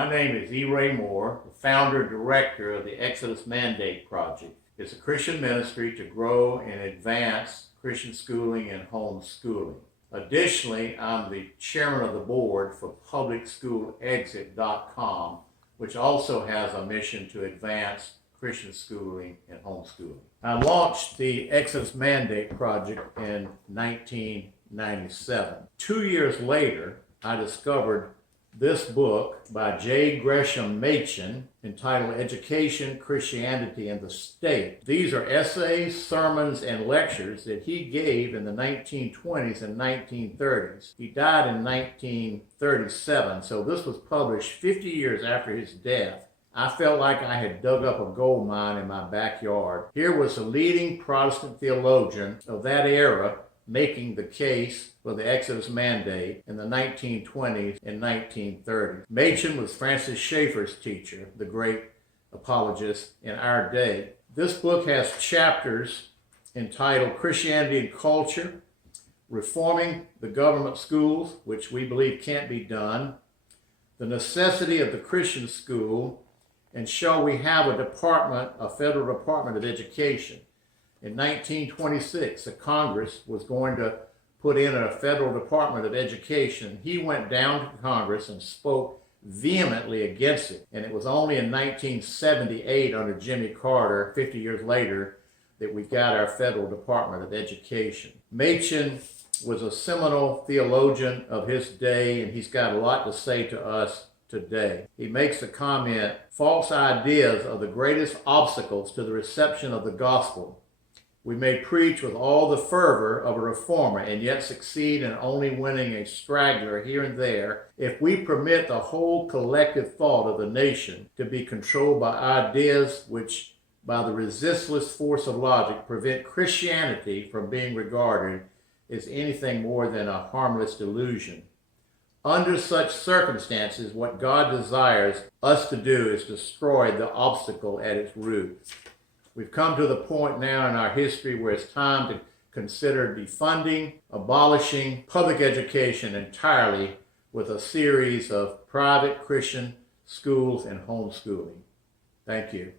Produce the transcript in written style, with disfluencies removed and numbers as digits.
My name is E. Ray Moore, the founder and director of the Exodus Mandate Project. It's a Christian ministry to grow and advance Christian schooling and homeschooling. Additionally, I'm the chairman of the board for publicschoolexit.com, which also has a mission to advance Christian schooling and homeschooling. I launched the Exodus Mandate Project in 1997. 2 years later, I discovered this book by Gresham Machen entitled Education, Christianity, and the State. These are essays, sermons, and lectures that he gave in the 1920s and 1930s. He died in 1937, so this was published 50 years after his death. I felt like I had dug up a gold mine in my backyard. Here was a leading Protestant theologian of that era making the case for the Exodus Mandate in the 1920s and 1930s. Machen was Francis Schaeffer's teacher, the great apologist in our day. This book has chapters entitled Christianity and Culture, Reforming the Government Schools, which we believe can't be done, the necessity of the Christian school, and shall we have a federal department of education. In 1926, the Congress was going to put in a federal department of education. He went down to Congress and spoke vehemently against it. And it was only in 1978 under Jimmy Carter, 50 years later, that we got our federal department of education. Machen was a seminal theologian of his day, and he's got a lot to say to us today. He makes the comment, false ideas are the greatest obstacles to the reception of the gospel. We may preach with all the fervor of a reformer and yet succeed in only winning a straggler here and there if we permit the whole collective thought of the nation to be controlled by ideas which, by the resistless force of logic, prevent Christianity from being regarded as anything more than a harmless delusion. Under such circumstances, what God desires us to do is destroy the obstacle at its root. We've come to the point now in our history where it's time to consider defunding, abolishing public education entirely with a series of private Christian schools and homeschooling. Thank you.